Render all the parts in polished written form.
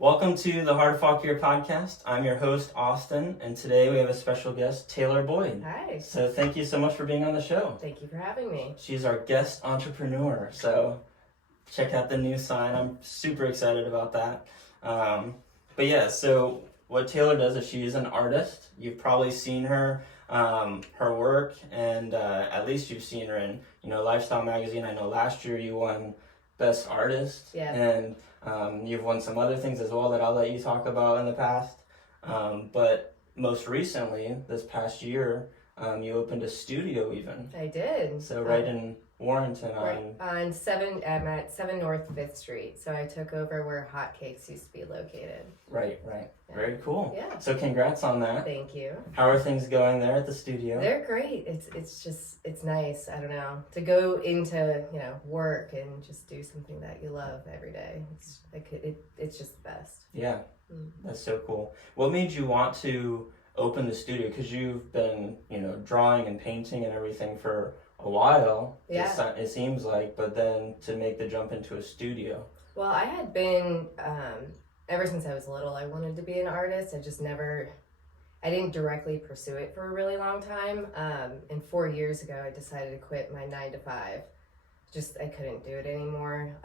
Welcome to the Hard Fought Gear podcast. I'm your host, Austin, and today we have a special guest, Taylor Boyd. Hi. So thank you so much for being on the show. Thank you for having me. She's our guest entrepreneur, so check out the new sign. I'm super excited about that. So what Taylor does is she is an artist. You've probably seen her work, and at least you've seen her in Lifestyle magazine. I know last year you won Best Artist, and you've won some other things as well that I'll let you talk about in the past. But most recently, this past year, you opened a studio even. I did. So right in Warrenton. I'm at 7 North 5th Street. So I took over where Hot Cakes used to be located. Right. Yeah. Very cool. Yeah. So congrats on that. Thank you. How are things going there at the studio? They're great. It's nice. I don't know, to go into work and just do something that you love every day. It's just the best. Yeah. That's so cool. What made you want to open the studio? Because you've been drawing and painting and everything for a while. Yeah. It seems like, but then to make the jump into a studio. Well, I had been ever since I was little. I wanted to be an artist. I didn't directly pursue it for a really long time. And 4 years ago, I decided to quit my 9 to 5. I couldn't do it anymore.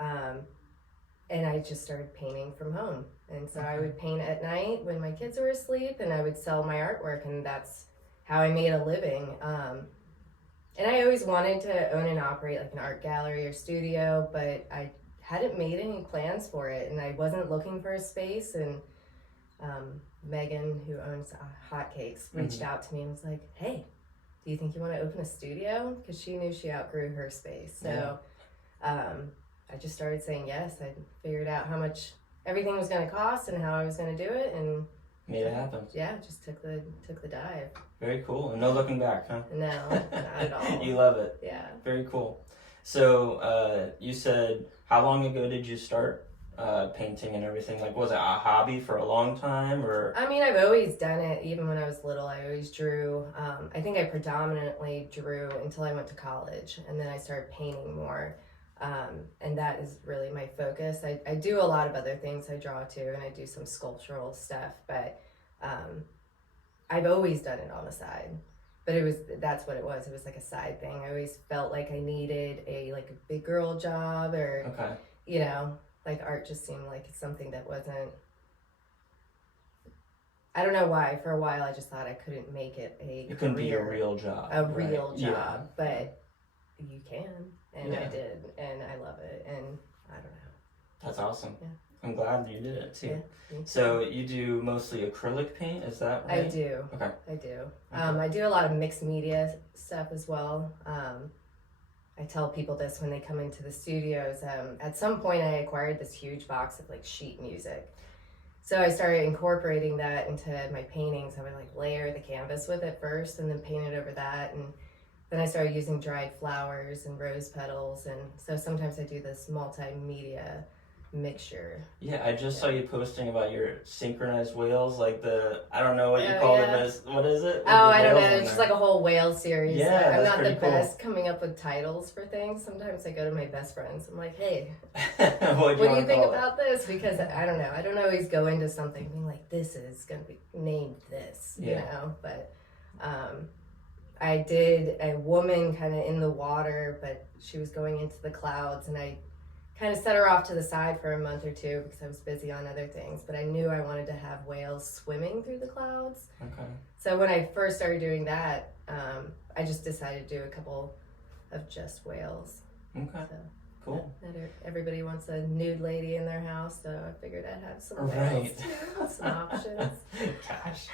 And I just started painting from home. And so I would paint at night when my kids were asleep, and I would sell my artwork, and that's how I made a living. And I always wanted to own and operate like an art gallery or studio, but I hadn't made any plans for it, and I wasn't looking for a space. And Megan, who owns Hot Cakes, reached out to me and was like, "Hey, do you think you want to open a studio?" Because she knew she outgrew her space. So I just started saying yes. I figured out how much everything was going to cost and how I was going to do it, and made it happen. Yeah, just took the dive. Very cool. And no looking back, huh? No, not at all. You love it. Yeah. Very cool. So you said, how long ago did you start painting and everything? Like, was it a hobby for a long time, or? I mean, I've always done it. Even when I was little, I always drew. I think I predominantly drew until I went to college, and then I started painting more. And that is really my focus. I do a lot of other things. I draw too, and I do some sculptural stuff, but I've always done it on the side. But that's what it was. It was like a side thing. I always felt like I needed a big girl job, or like art just seemed like something that wasn't. I don't know why. For a while, I just thought I couldn't make it a. It couldn't be a real job. Real job, but you can, and I did, and I love it, and I don't know. That's awesome. Yeah. I'm glad you did it too. Yeah, so you do mostly acrylic paint, is that right? I do. Okay. I do. I do a lot of mixed media stuff as well. I tell people this when they come into the studios. At some point, I acquired this huge box of sheet music. So I started incorporating that into my paintings. I would layer the canvas with it first, and then paint it over that, and then I started using dried flowers and rose petals, and so sometimes I do this multimedia mixture. Yeah, I just saw you posting about your synchronized whales, I don't know what you call them as, what is it? I don't know, it's just a whole whale series. Yeah, I'm not the cool. best coming up with titles for things. Sometimes I go to my best friends, I'm like, hey, what do you think about this? Because I don't know, I don't always go into something being like, this is going to be named this, but I did a woman kind of in the water, but she was going into the clouds, and I kind of set her off to the side for a month or two because I was busy on other things, but I knew I wanted to have whales swimming through the clouds. Okay. So when I first started doing that, I just decided to do a couple of just whales. Okay. So, cool. Everybody wants a nude lady in their house, so I figured I'd have some whales too, some options. Gosh.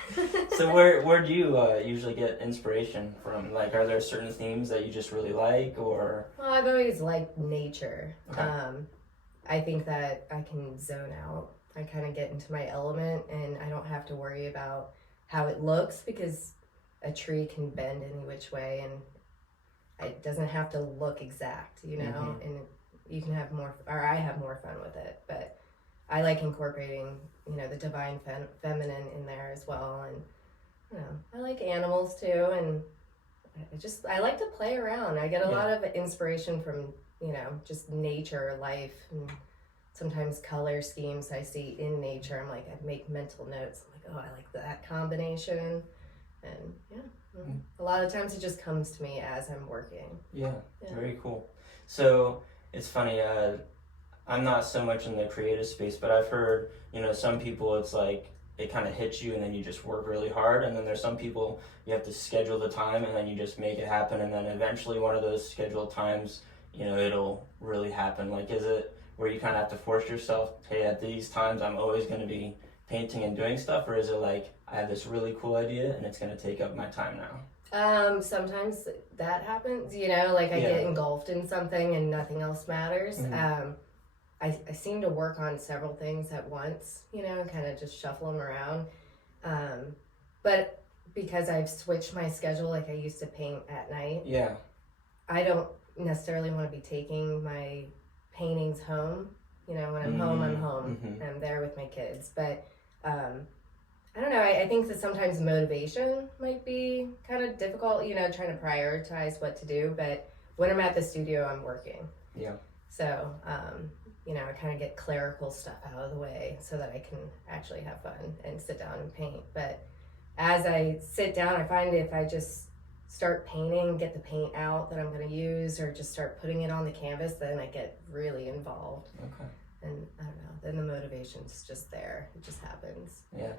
So where do you usually get inspiration from? Are there certain themes that you just really like, or? Well, I've always liked nature. Okay. I think that I can zone out. I kind of get into my element, and I don't have to worry about how it looks, because a tree can bend any which way, and it doesn't have to look exact, and you can have more, or I have more fun with it. But I like incorporating, the divine feminine in there as well, and I like animals too, and I like to play around. I get a lot of inspiration from just nature, life, and sometimes color schemes I see in nature. I'm like, I make mental notes. I'm like, oh, I like that combination. And yeah, a lot of times it just comes to me as I'm working. Yeah, very cool. So it's funny, I'm not so much in the creative space, but I've heard, some people it's like it kind of hits you and then you just work really hard, and then there's some people you have to schedule the time and then you just make it happen, and then eventually one of those scheduled times, it'll really happen. Like, is it where you kind of have to force yourself, hey, at these times I'm always going to be painting and doing stuff, or is it like I have this really cool idea and it's going to take up my time now? Sometimes that happens, like I get engulfed in something and nothing else matters. I seem to work on several things at once, and kind of just shuffle them around. But because I've switched my schedule, like I used to paint at night. Yeah. I don't necessarily want to be taking my paintings home. When I'm home, I'm home. I'm there with my kids. But I don't know. I think that sometimes motivation might be kind of difficult, trying to prioritize what to do. But when I'm at the studio, I'm working. Yeah. So, I kind of get clerical stuff out of the way so that I can actually have fun and sit down and paint. But as I sit down, I find if I just start painting, get the paint out that I'm going to use, or just start putting it on the canvas, then I get really involved. Okay. And I don't know, then the motivation's just there. It just happens. Yeah.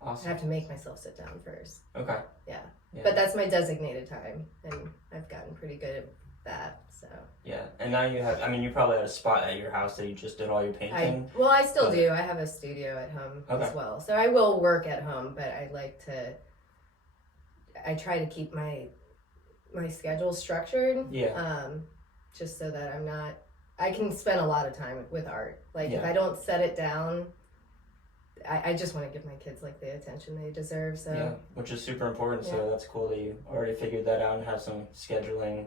Awesome. I have to make myself sit down first. Okay. Yeah. But that's my designated time, and I've gotten pretty good at that, so. Yeah, and now you have, you probably had a spot at your house that you just did all your painting. I still do. I have a studio at home as well. So I will work at home, but I try to keep my schedule structured. Yeah. Just so that I can spend a lot of time with art. Like if I don't set it down, I just want to give my kids like the attention they deserve. So yeah, which is super important. So that's cool that you already figured that out and have some scheduling,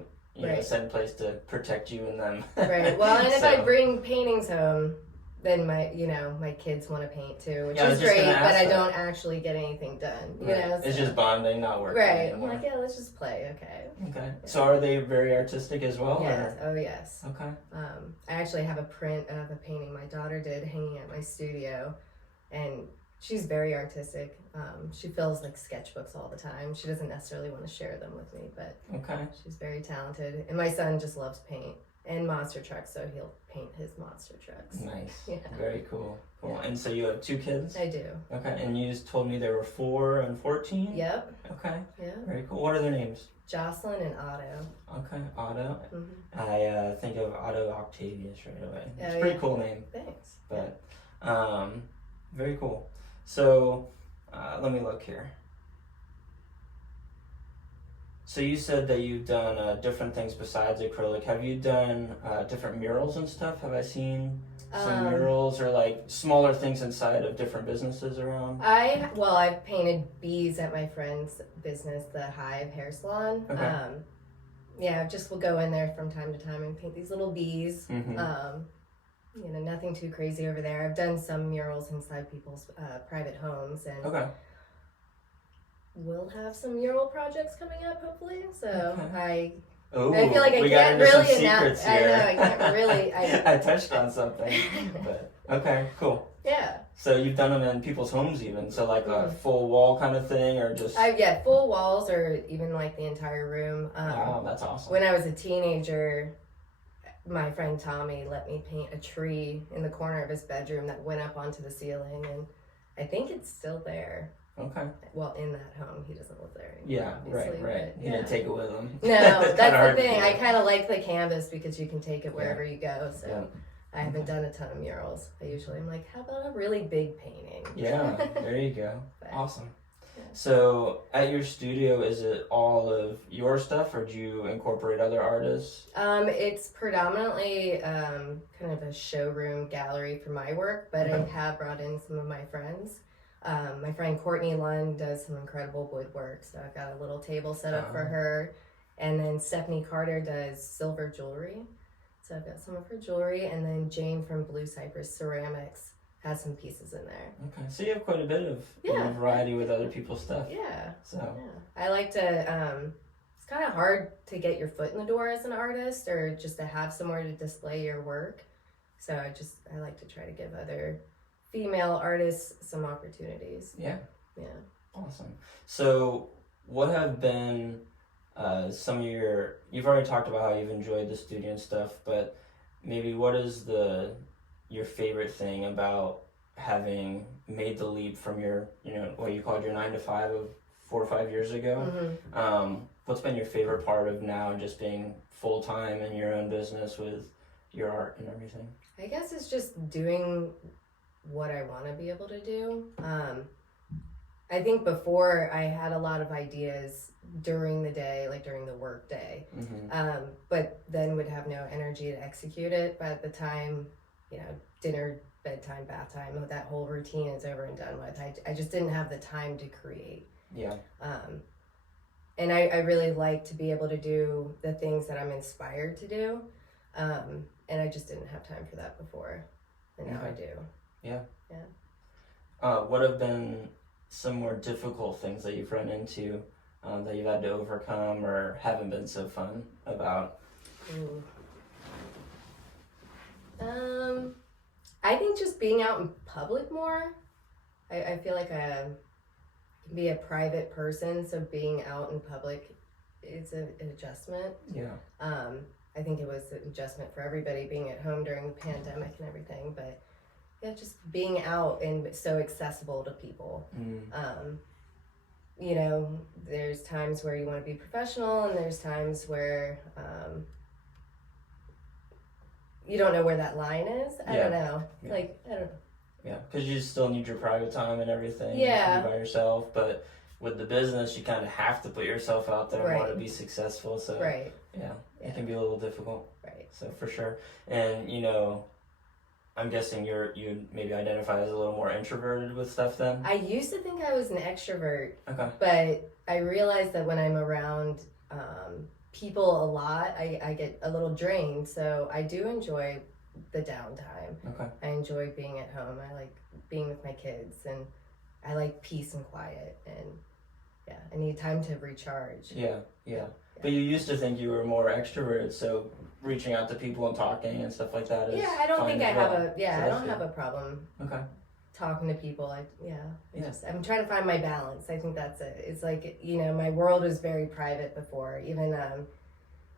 set in place to protect you and them. Right. Well, and if I bring paintings home, then my kids want to paint too, which is great. But I don't actually get anything done. You know, it's just bonding, not working. Right. I'm like, let's just play. Okay. Okay. So are they very artistic as well? Yes. Or? Oh yes. Okay. I actually have a print of a painting my daughter did hanging at my studio. And she's very artistic. She fills like sketchbooks all the time. She doesn't necessarily want to share them with me, but she's very talented. And my son just loves paint and monster trucks, so he'll paint his monster trucks. Nice. Yeah. Very cool. Cool. Yeah. And so you have 2 kids? I do. Okay. And you just told me they were 4 and 14? Yep. Okay. Yeah. Very cool. What are their names? Jocelyn and Otto. Okay, Otto. Mm-hmm. I think of Otto Octavius right away. It's a pretty cool name. Thanks. But very cool. So let me look here. So you said that you've done different things besides acrylic. Have you done different murals and stuff? Have I seen some murals or like smaller things inside of different businesses around? I've painted bees at my friend's business, the Hive Hair Salon. Okay. Just will go in there from time to time and paint these little bees. Mm-hmm. Nothing too crazy over there. I've done some murals inside people's private homes, and we'll have some mural projects coming up, hopefully. So I feel like I can't really announce. I know I can't really. I touched on something, but okay, cool. Yeah. So you've done them in people's homes, even so, like a full wall kind of thing, or just full walls, or even like the entire room. Wow, that's awesome. When I was a teenager, my friend Tommy let me paint a tree in the corner of his bedroom that went up onto the ceiling, and I think it's still there. Okay. Well, in that home, he doesn't live there anymore. Yeah, right. He didn't take it with him. No, that's the thing. I kind of like the canvas because you can take it wherever you go. So I haven't done a ton of murals. I'm like, how about a really big painting? Yeah, there you go. Awesome. So at your studio, is it all of your stuff, or do you incorporate other artists? It's predominantly kind of a showroom gallery for my work, but I have brought in some of my friends. My friend Courtney Lund does some incredible woodwork, so I've got a little table set up for her. And then Stephanie Carter does silver jewelry, so I've got some of her jewelry. And then Jane from Blue Cypress Ceramics has some pieces in there. Okay, so you have quite a bit of variety with other people's stuff. Yeah. So I like to. It's kind of hard to get your foot in the door as an artist, or just to have somewhere to display your work. So I like to try to give other female artists some opportunities. Yeah. Yeah. Awesome. So, what have been some of you've already talked about how you've enjoyed the studio and stuff, but maybe what is your favorite thing about having made the leap from your, what you called your 9 to 5 of 4 or 5 years ago? Mm-hmm. What's been your favorite part of now just being full-time in your own business with your art and everything? I guess it's just doing what I want to be able to do. I think before I had a lot of ideas during the day, like during the work day, but then would have no energy to execute it. By the time, dinner, bedtime, bath time, that whole routine is over and done with. I just didn't have the time to create. Yeah. And I really like to be able to do the things that I'm inspired to do. And I just didn't have time for that before. And now I do. Yeah. Yeah. What have been some more difficult things that you've run into that you've had to overcome or haven't been so fun about? Ooh. I think just being out in public more. I feel like I can be a private person, so being out in public is an adjustment. Yeah. I think it was an adjustment for everybody being at home during the pandemic and everything, but yeah, just being out and so accessible to people. There's times where you want to be professional, and there's times where you don't know where that line is. I don't know. Yeah. I don't know. Yeah, because you still need your private time and everything. Yeah. You can be by yourself, but with the business, you kind of have to put yourself out there and Right. want to be successful. So Right. yeah, it can be a little difficult. Right. So for sure, and I'm guessing you maybe identify as a little more introverted with stuff then. I used to think I was an extrovert, Okay. but I realized that when I'm around people a lot, I get a little drained. So I do enjoy the downtime. Okay. I enjoy being at home. I like being with my kids, and I like peace and quiet. And yeah, I need time to recharge. Yeah. But you used to think you were more extroverted, so reaching out to people and talking and stuff like that is Yeah, I don't fine think I as have well. I don't have a problem Okay. talking to people. Yeah. I'm trying to find my balance. I think that's it. It's like, my world was very private before. Even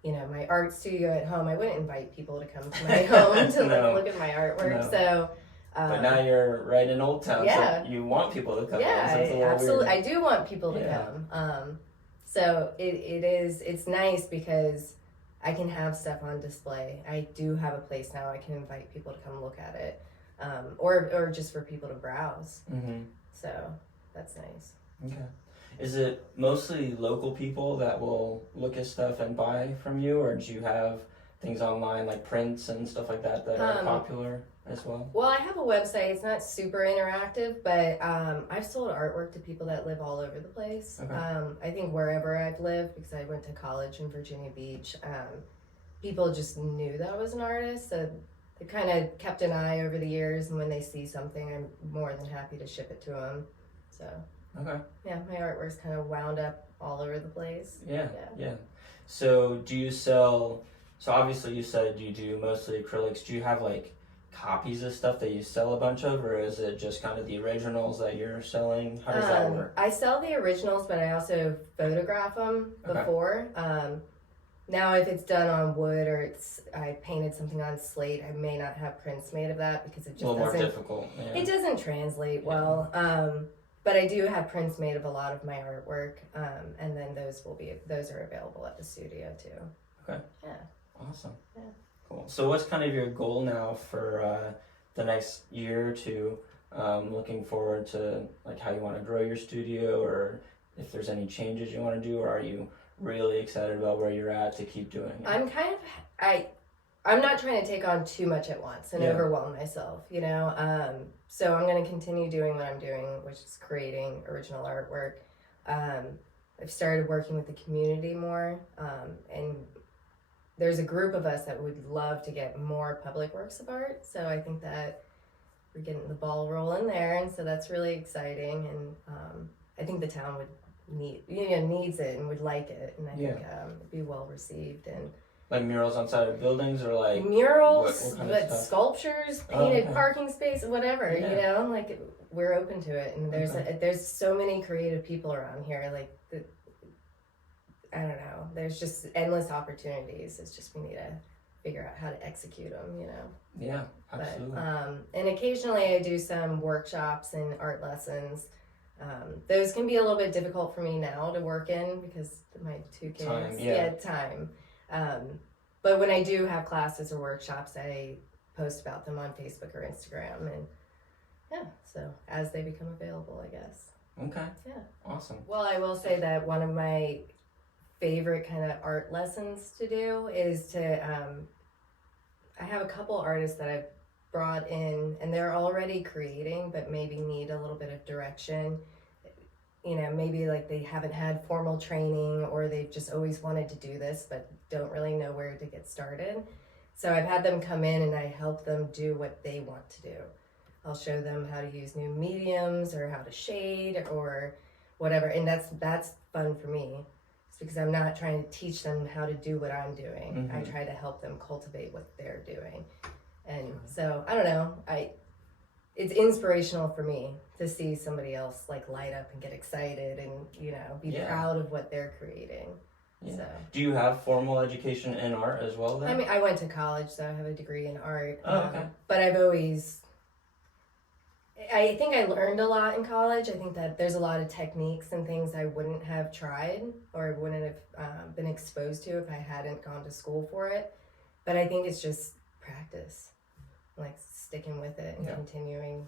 my art studio at home, I wouldn't invite people to come to my home to No. look at my artwork. No. So But now you're right in Old Town, Yeah. so you want people to come. yeah, so it's a little absolutely. weird. I do want people to Yeah. come. So it's nice because I can have stuff on display. I do have a place now. I can invite people to come look at it, or just for people to browse. Mm-hmm. So that's nice. Okay. Is it mostly local people that will look at stuff and buy from you, or do you have things online like prints and stuff like that are popular as well? Well, I have a website. It's not super interactive, but I've sold artwork to people that live all over the place. Okay. I think wherever I've lived, because I went to college in Virginia Beach, people just knew that I was an artist. So they kind of kept an eye over the years, and when they see something, I'm more than happy to ship it to them. So Okay. yeah, my artwork's kind of wound up all over the place. Yeah. So do you sell? So obviously you said you do mostly acrylics. Do you have like copies of stuff that you sell a bunch of, or is it just kind of the originals that you're selling? How does that work? I sell the originals, but I also photograph them before. Now, if it's done on wood or I painted something on slate, I may not have prints made of that because it just a little more doesn't. difficult. Yeah. It doesn't translate well. But I do have prints made of a lot of my artwork, and then those are available at the studio too. Okay. Yeah. Awesome. Yeah. Cool. So what's kind of your goal now for the next year or two? Looking forward to like how you want to grow your studio, or if there's any changes you want to do, or are you really excited about where you're at to keep doing it? I'm not trying to take on too much at once and overwhelm myself, so I'm going to continue doing what I'm doing, which is creating original artwork. I've started working with the community more, and there's a group of us that would love to get more public works of art, so I think that we're getting the ball rolling there, and so that's really exciting, and I think the town would needs it and would like it, and I think it'd be well received, and Like murals outside of buildings, or like murals, what kind of but stuff? sculptures, Oh, painted okay. parking space, whatever. Yeah. You know, like we're open to it, and Okay. there's so many creative people around here. Like I don't know, there's just endless opportunities. It's just we need to figure out how to execute them. You know. Yeah, absolutely. But, and occasionally I do some workshops and art lessons. Those can be a little bit difficult for me now to work in because my 2 kids. Time, yeah. Time. But when I do have classes or workshops, I post about them on Facebook or Instagram, and yeah, so as they become available, I guess. Okay. Yeah. Awesome. Well, I will say that one of my favorite kind of art lessons to do is to I have a couple artists that I've brought in, and they're already creating, but maybe need a little bit of direction. You know, maybe like they haven't had formal training, or they've just always wanted to do this, but don't really know where to get started. So I've had them come in and I help them do what they want to do. I'll show them how to use new mediums or how to shade or whatever. And that's fun for me. It's because I'm not trying to teach them how to do what I'm doing. I try to help them cultivate what they're doing. And so, I don't know, it's inspirational for me to see somebody else like light up and get excited and, you know, be proud of what they're creating. Yeah. So. Do you have formal education in art as well then? I mean, I went to college, so I have a degree in art. Oh, okay. But I think I learned a lot in college. I think that there's a lot of techniques and things I wouldn't have tried or wouldn't have been exposed to if I hadn't gone to school for it. But I think it's just practice, like sticking with it and continuing.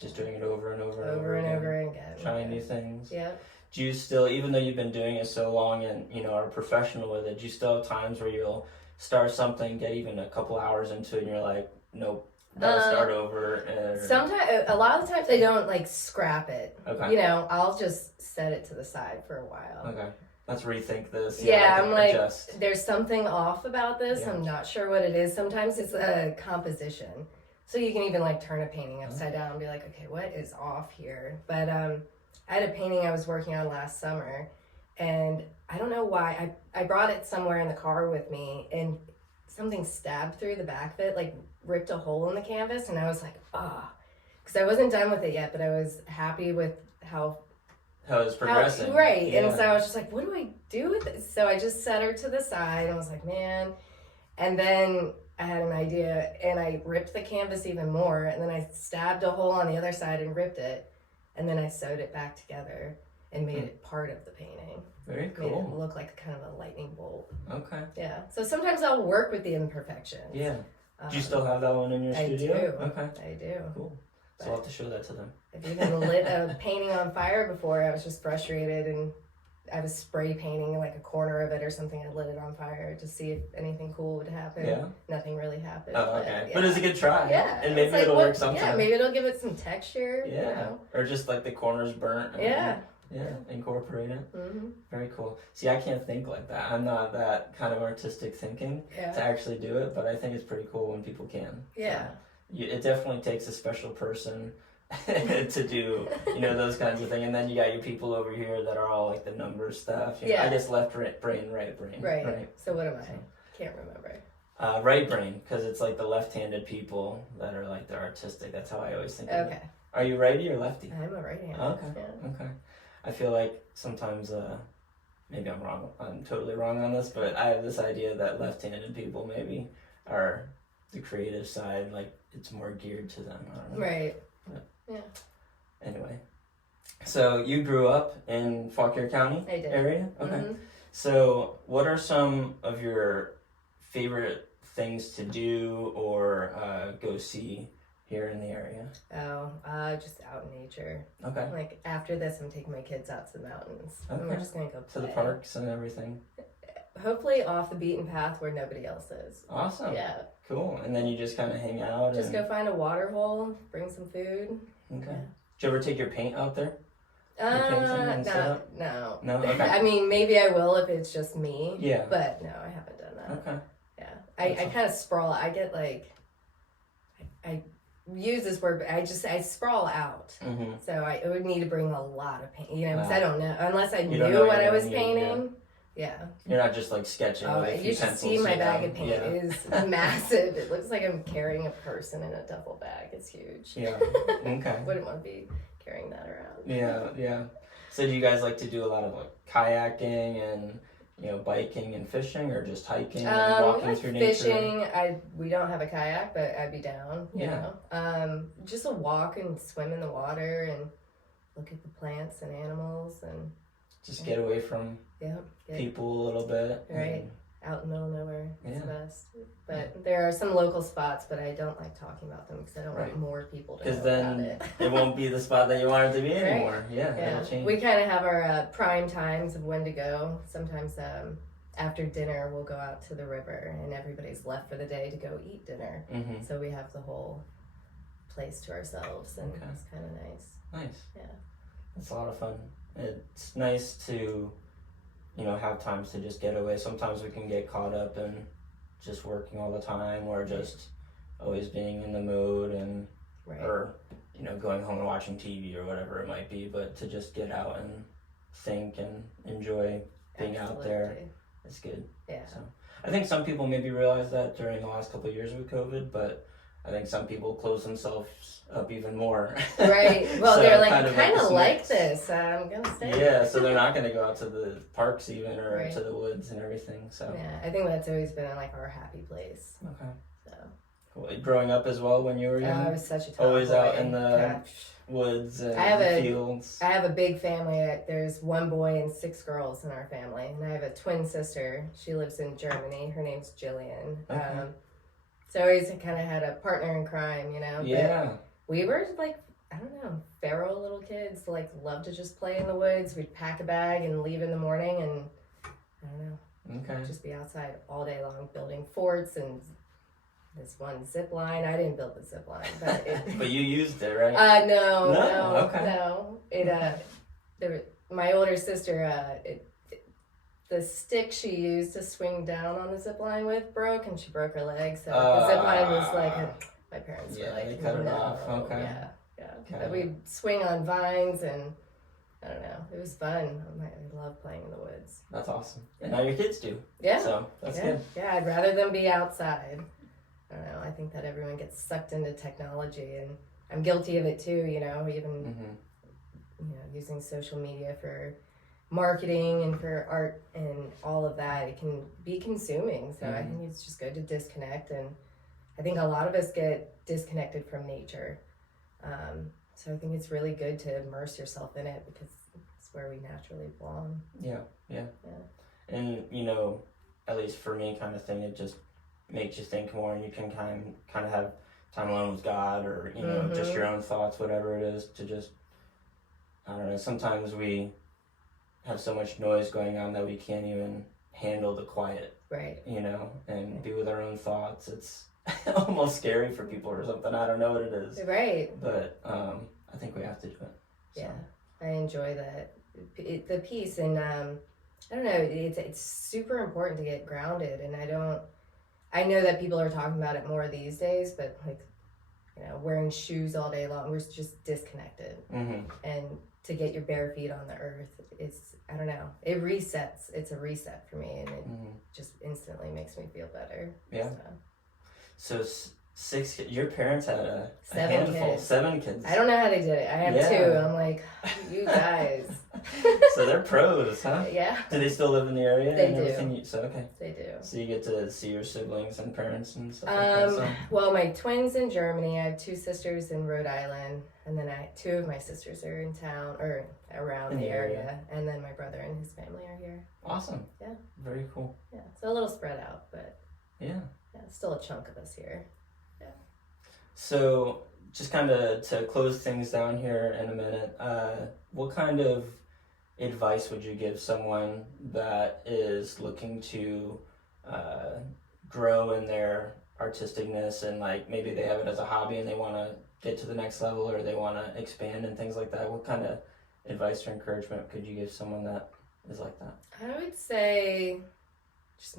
Just doing it over and over and over again. Trying new things. Yeah. Do you still, even though you've been doing it so long and, you know, are professional with it, do you still have times where you'll start something, get even a couple hours into it, and you're like, nope, gotta start over? Sometimes, a lot of times I don't like scrap it. Okay. You know, I'll just set it to the side for a while. Okay. Let's rethink this. I'm like, adjust. There's something off about this. Yeah. I'm not sure what it is. Sometimes it's a composition. So you can even like turn a painting upside down and be like, okay, what is off here? But I had a painting I was working on last summer, and I don't know why. I brought it somewhere in the car with me, and something stabbed through the back of it, like ripped a hole in the canvas, and I was like, because I wasn't done with it yet, but I was happy with how it's progressing. Right. Yeah. And so I was just like, what do I do with this? So I just set her to the side and was like, man. And then I had an idea, and I ripped the canvas even more, and then I stabbed a hole on the other side and ripped it, and then I sewed it back together and made it part of the painting. Very cool. Made it look like kind of a lightning bolt. Okay. Yeah. So sometimes I'll work with the imperfections. Yeah. Do you still have that one in your studio? I do. Okay. I do. Cool. So I'll have to show that to them. I've even lit a painting on fire before. I was just frustrated, and I was spray painting like a corner of it or something. I lit it on fire to see if anything cool would happen. Yeah. Nothing really happened. Oh, okay. But it's a good try. Yeah. And maybe it'll work sometime. Yeah, maybe it'll give it some texture. Yeah. You know? Or just like the corners burnt. Yeah. Yeah, incorporate it. Mm-hmm. Very cool. See, I can't think like that. I'm not that kind of artistic thinking to actually do it, but I think it's pretty cool when people can. Yeah. So, it definitely takes a special person to do, you know, those kinds of things. And then you got your people over here that are all like the number stuff. You know, I guess left brain, right brain. Right. So what am I? Can't remember. Right brain, because it's like the left-handed people that are like the artistic. That's how I always think of it. Are you righty or lefty? I'm a right-hander. Okay. Yeah. Okay. I feel like sometimes, maybe I'm wrong. I'm totally wrong on this, but I have this idea that left-handed people maybe are the creative side. Like it's more geared to them. I don't know. Right. But, yeah. Anyway, so you grew up in Fauquier County area. Okay. Mm-hmm. So what are some of your favorite things to do or go see here in the area? Just out in nature. Okay. Like after this, I'm taking my kids out to the mountains. Okay. And we're just gonna go play. To the parks and everything. Hopefully off the beaten path where nobody else is. Awesome. Yeah. Cool. And then you just kind of hang out. Just go find a water hole, bring some food. Okay. Yeah. Did you ever take your paint out there? No. No. Okay. I mean, maybe I will if it's just me. Yeah. But no, I haven't done that. Okay. Yeah. I kind of sprawl. I get like, I use this word, but I sprawl out. Mm-hmm. So I would need to bring a lot of paint, you know, because I don't know, unless I knew know what I was anything, painting, Yeah. You're not just like sketching with a few you should pencils. see my bag of paint. Yeah. It is massive. It looks like I'm carrying a person in a duffel bag. It's huge. Yeah. Okay. Wouldn't want to be carrying that around. Yeah. So do you guys like to do a lot of like kayaking and biking and fishing, or just hiking and walking like through fishing. nature? We don't have a kayak, but I'd be down. You know, just a walk and swim in the water and look at the plants and animals and just get away from people a little bit. Right. Out in the middle of nowhere. It's the best. But Yeah. there are some local spots, but I don't like talking about them because I don't want more people to know Because then about it. it won't be the spot that you want it to be Right? anymore. Yeah, it'll change. We kind of have our prime times of when to go. Sometimes after dinner, we'll go out to the river and everybody's left for the day to go eat dinner. Mm-hmm. So we have the whole place to ourselves, and it's kind of nice. Nice. Yeah. It's a lot of fun. It's nice to, have times to just get away. Sometimes we can get caught up in just working all the time, or just always being in the mood and, or, going home and watching TV or whatever it might be. But to just get out and think and enjoy being out there, it's good. Yeah. So I think some people maybe realize that during the last couple of years with COVID, but I think some people close themselves up even more. Right. Well, So they're like, kind I of kind of like mix. this. I'm going to stay. Yeah, so they're not going to go out to the parks even, or Right. to the woods and everything. So Yeah, I think that's always been like our happy place. okay. So Cool. Growing up as well when you were young, I was such a tomboy. always out in the Gosh. woods and I have fields. I have a big family. There's one boy and 6 girls in our family, and I have a twin sister. She lives in Germany. Her name's Jillian. Okay. So I always kind of had a partner in crime, Yeah. But we were like, I don't know, feral little kids. Like, love to just play in the woods. We'd pack a bag and leave in the morning, and I don't know, Okay. just be outside all day long building forts and this one zip line. I didn't build the zip line, but But you used it, right? No. Okay. No. My older sister, the stick she used to swing down on the zip line with broke, and she broke her leg. So the zip line was like, my parents were like, they cut it no. off. Okay. Yeah. Okay. But we'd swing on vines, and I don't know. It was fun. I love playing in the woods. That's awesome. And now your kids do. Yeah. So that's good. Yeah, I'd rather them be outside. I don't know. I think that everyone gets sucked into technology, and I'm guilty of it too. Even using social media for marketing and for art and all of that, it can be consuming. So I think it's just good to disconnect, and I think a lot of us get disconnected from nature. So I think it's really good to immerse yourself in it because it's where we naturally belong. Yeah. And at least for me, kind of thing, it just makes you think more, and you can kind of have time alone with God, or just your own thoughts, whatever it is, to just, I don't know, sometimes we have so much noise going on that we can't even handle the quiet, Right. And be with our own thoughts. It's almost scary for people or something. I don't know what it is, Right. but I think we have to do it. So. Yeah, I enjoy that, the peace, and I don't know, it's super important to get grounded, and I know that people are talking about it more these days, but like, wearing shoes all day long, we're just disconnected. And to get your bare feet on the earth, I don't know, it resets. It's a reset for me, and it just instantly makes me feel better. Yeah. So 6 kids. Your parents had a 7 handful, kids. 7 kids. I don't know how they did it. I have 2. I'm like, you guys. So they're pros, huh? Yeah. Do they still live in the area? They and do. Everything? So okay. They do. So you get to see your siblings and parents and stuff like that. So. Well, my twins in Germany. I have 2 sisters in Rhode Island, and then 2 of my sisters are in town or around the area, and then my brother and his family are here. Awesome. Yeah. Very cool. Yeah, so a little spread out, but Yeah. still a chunk of us here. So just kind of to close things down here in a minute, what kind of advice would you give someone that is looking to grow in their artisticness, and like maybe they have it as a hobby and they want to get to the next level, or they want to expand and things like that? What kind of advice or encouragement could you give someone that is like that? I would say just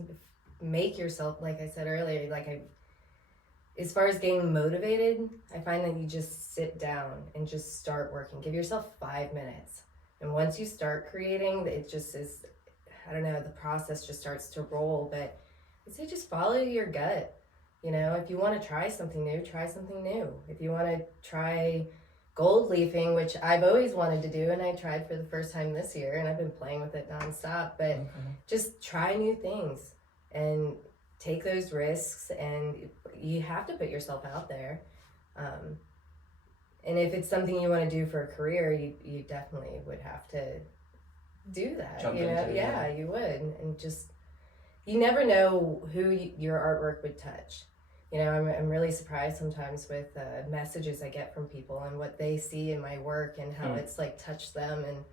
make yourself, like I said earlier, as far as getting motivated, I find that you just sit down and just start working. Give yourself 5 minutes. And once you start creating, it just is, I don't know, the process just starts to roll. But I'd say just follow your gut. You know, if you want to try something new, try something new. If you want to try gold leafing, which I've always wanted to do, and I tried for the first time this year, and I've been playing with it nonstop. But just try new things and take those risks, and you have to put yourself out there. And if it's something you want to do for a career, you definitely would have to do that. Jump you know, into it, yeah, you would, and just you never know who your artwork would touch. You know, I'm really surprised sometimes with messages I get from people and what they see in my work and how it's like touched them, and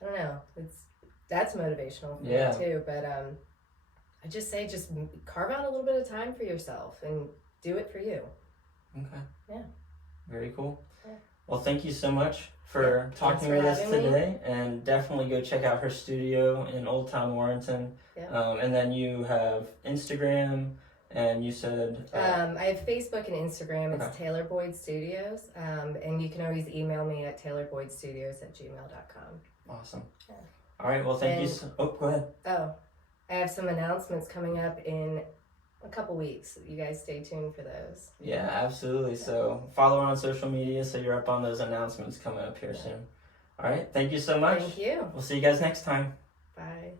I don't know, that's motivational for me too. But I just say just carve out a little bit of time for yourself and do it for you. Okay. Yeah. Very cool. Yeah. Well, thank you so much for talking with us today, and definitely go check out her studio in Old Town Warrenton. Yeah. And then you have Instagram, and you said I have Facebook and Instagram. It's Taylor Boyd Studios, and you can always email me at taylorboydstudios@gmail.com. Awesome. Yeah. All right. Well, thank you. Go ahead. Oh, I have some announcements coming up in a couple weeks. You guys stay tuned for those. Yeah, absolutely. So follow her on social media so you're up on those announcements coming up here soon. All right. Thank you so much. Thank you. We'll see you guys next time. Bye.